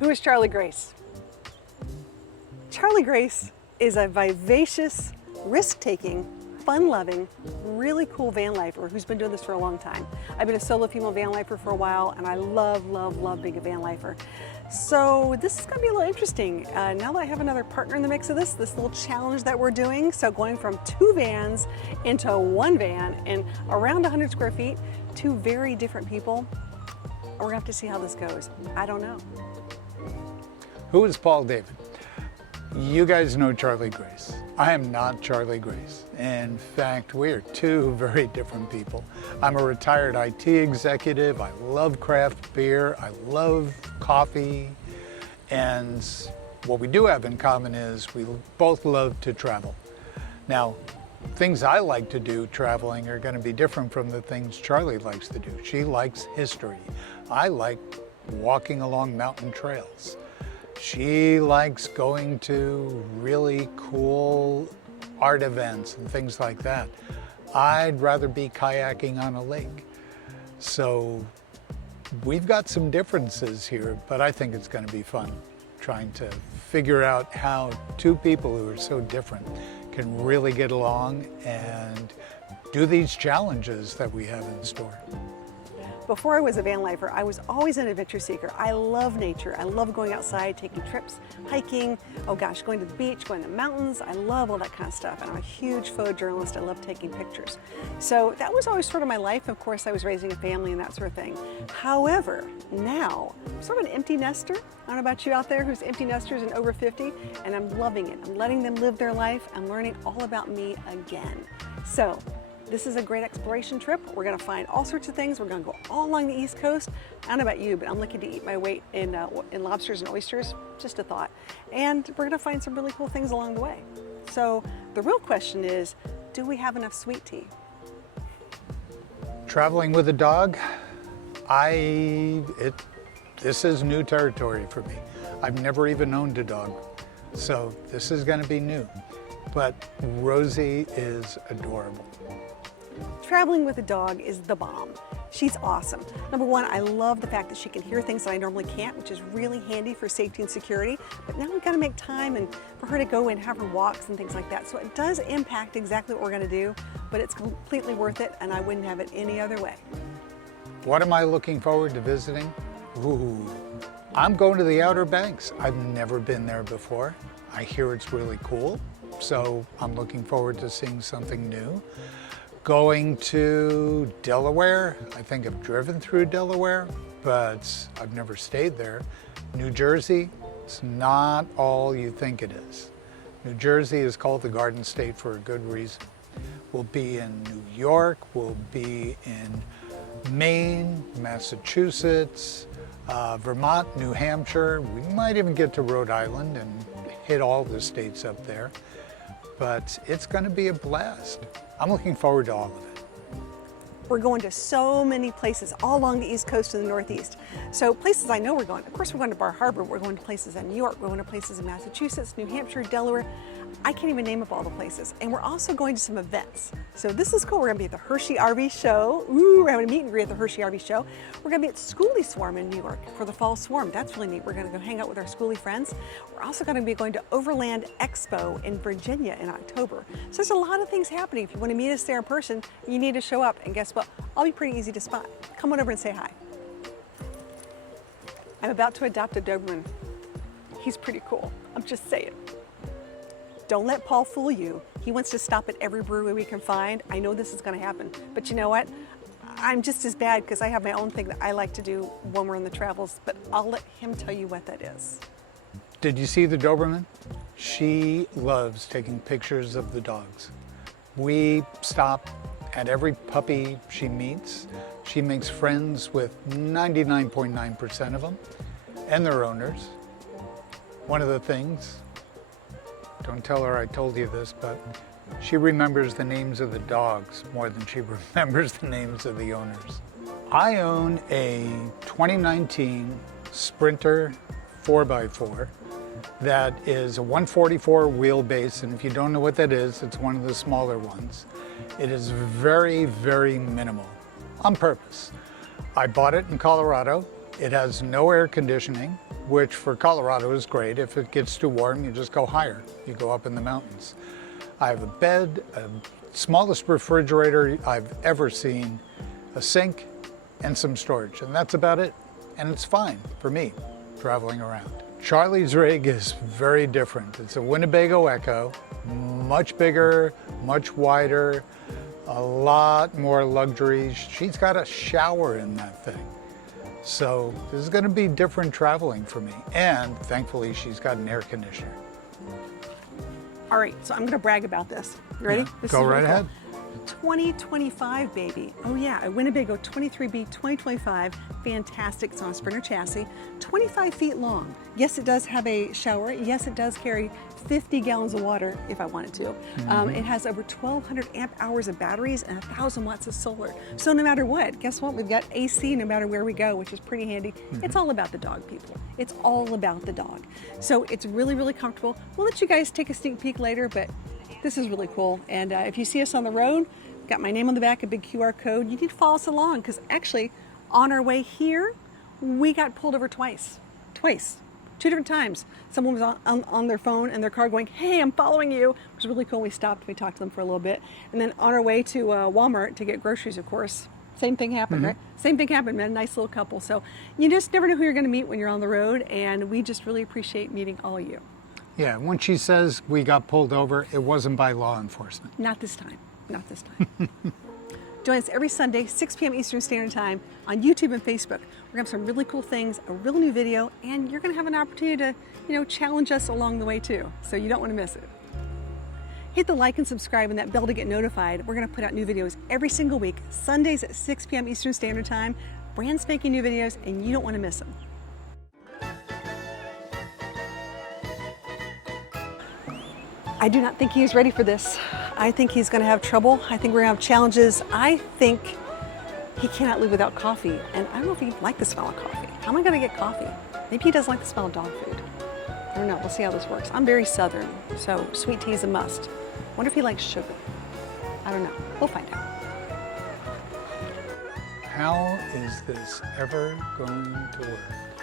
Who is Charlie Grace? Charlie Grace is a vivacious, risk-taking, fun-loving, really cool van lifer who's been doing this for a long time. I've been a solo female van lifer for a while, and I love, love, love being a van lifer. So this is gonna be a little interesting. Now that I have another partner in the mix of this little challenge that we're doing, so going from 2 vans into 1 van and around 100 square feet, 2 very different people, we're gonna have to see how this goes. I don't know. Who is Paul David? You guys know Charlie Grace. I am not Charlie Grace. In fact, we are 2 very different people. I'm a retired IT executive. I love craft beer. I love coffee. And what we do have in common is we both love to travel. Now, things I like to do traveling are going to be different from the things Charlie likes to do. She likes history. I like walking along mountain trails. She likes going to really cool art events and things like that. I'd rather be kayaking on a lake. So we've got some differences here, but I think it's going to be fun trying to figure out how 2 people who are so different can really get along and do these challenges that we have in store. Before I was a van lifer, I was always an adventure seeker. I love nature. I love going outside, taking trips, hiking, oh gosh, going to the beach, going to the mountains. I love all that kind of stuff. And I'm a huge photojournalist. I love taking pictures. So that was always sort of my life. Of course, I was raising a family and that sort of thing. However, now I'm sort of an empty nester. I don't know about you out there who's empty nesters and over 50, and I'm loving it. I'm letting them live their life. I'm learning all about me again. So this is a great exploration trip. We're gonna find all sorts of things. We're gonna go all along the East Coast. I don't know about you, but I'm looking to eat my weight in lobsters and oysters, just a thought. And we're gonna find some really cool things along the way. So the real question is, do we have enough sweet tea? Traveling with a dog, this is new territory for me. I've never even owned a dog, so this is gonna be new. But Rosie is adorable. Traveling with a dog is the bomb. She's awesome. Number one, I love the fact that she can hear things that I normally can't, which is really handy for safety and security. But now we've got to make time and for her to go and have her walks and things like that. So it does impact exactly what we're going to do, but it's completely worth it, and I wouldn't have it any other way. What am I looking forward to visiting? Ooh, I'm going to the Outer Banks. I've never been there before. I hear it's really cool, so I'm looking forward to seeing something new. Going to Delaware. I think I've driven through Delaware, but I've never stayed there. New Jersey, it's not all you think it is. New Jersey is called the Garden State for a good reason. We'll be in New York, we'll be in Maine, Massachusetts, Vermont, New Hampshire. We might even get to Rhode Island and hit all the states up there. But it's going to be a blast. I'm looking forward to all of it. We're going to so many places all along the East Coast and the Northeast. So places I know we're going. Of course, we're going to Bar Harbor. We're going to places in New York. We're going to places in Massachusetts, New Hampshire, Delaware. I can't even name up all the places. And we're also going to some events. So this is cool. We're going to be at the Hershey RV Show. Ooh, we're having a meet and greet at the Hershey RV Show. We're going to be at Schoolie Swarm in New York for the Fall Swarm. That's really neat. We're going to go hang out with our schoolie friends. We're also going to be going to Overland Expo in Virginia in October. So there's a lot of things happening. If you want to meet us there in person, you need to show up. And guess what? I'll be pretty easy to spot. Come on over and say hi. I'm about to adopt a Doberman. He's pretty cool. I'm just saying. Don't let Paul fool you. He wants to stop at every brewery we can find. I know this is going to happen, but you know what? I'm just as bad because I have my own thing that I like to do when we're on the travels, but I'll let him tell you what that is. Did you see the Doberman? She loves taking pictures of the dogs. We stop at every puppy she meets. She makes friends with 99.9% of them and their owners. One of the things, don't tell her I told you this, but she remembers the names of the dogs more than she remembers the names of the owners. I own a 2019 Sprinter 4x4 that is a 144 wheelbase, and if you don't know what that is, it's one of the smaller ones. It is very, very minimal, on purpose. I bought it in Colorado. It has no air conditioning. which for Colorado is great. If it gets too warm, you just go higher. You go up in the mountains. I have a bed, smallest refrigerator I've ever seen, a sink, and some storage, and that's about it. And it's fine for me traveling around. Charlie's rig is very different. It's a Winnebago Echo, much bigger, much wider, a lot more luxury. She's got a shower in that thing. So this is going to be different traveling for me. And thankfully, she's got an air conditioner. All right, so I'm going to brag about this. You ready? Yeah, This go is really right ahead. cool. 2025, baby. Oh yeah, a Winnebago 23B 2025. Fantastic. It's on a Sprinter chassis. 25 feet long. Yes, it does have a shower. Yes, it does carry 50 gallons of water if I wanted to. It has over 1,200 amp hours of batteries and 1,000 watts of solar. So no matter what, guess what? We've got AC no matter where we go, which is pretty handy. It's all about the dog, people. It's all about the dog. So it's really, really comfortable. We'll let you guys take a sneak peek later, but this is really cool. And if you see us on the road, got my name on the back, a big QR code. You need to follow us along because actually on our way here, we got pulled over twice. 2 different times. Someone was on their phone and their car going, hey, I'm following you. It was really cool. We stopped, we talked to them for a little bit. And then on our way to Walmart to get groceries, of course, same thing happened, right? Same thing happened, man. Nice little couple. So you just never know who you're going to meet when you're on the road. And we just really appreciate meeting all of you. Yeah, when she says we got pulled over, it wasn't by law enforcement. Not this time. Not this time. Join us every Sunday, 6 p.m. Eastern Standard Time on YouTube and Facebook. We're going to have some really cool things, a real new video, and you're going to have an opportunity to, challenge us along the way too. So you don't want to miss it. Hit the like and subscribe and that bell to get notified. We're going to put out new videos every single week, Sundays at 6 p.m. Eastern Standard Time. Brand spanking new videos, and you don't want to miss them. I do not think he is ready for this. I think he's going to have trouble. I think we're going to have challenges. I think he cannot live without coffee. And I don't know if he'd like the smell of coffee. How am I going to get coffee? Maybe he doesn't like the smell of dog food. I don't know. We'll see how this works. I'm very Southern, so sweet tea is a must. Wonder if he likes sugar. I don't know. We'll find out. How is this ever going to work?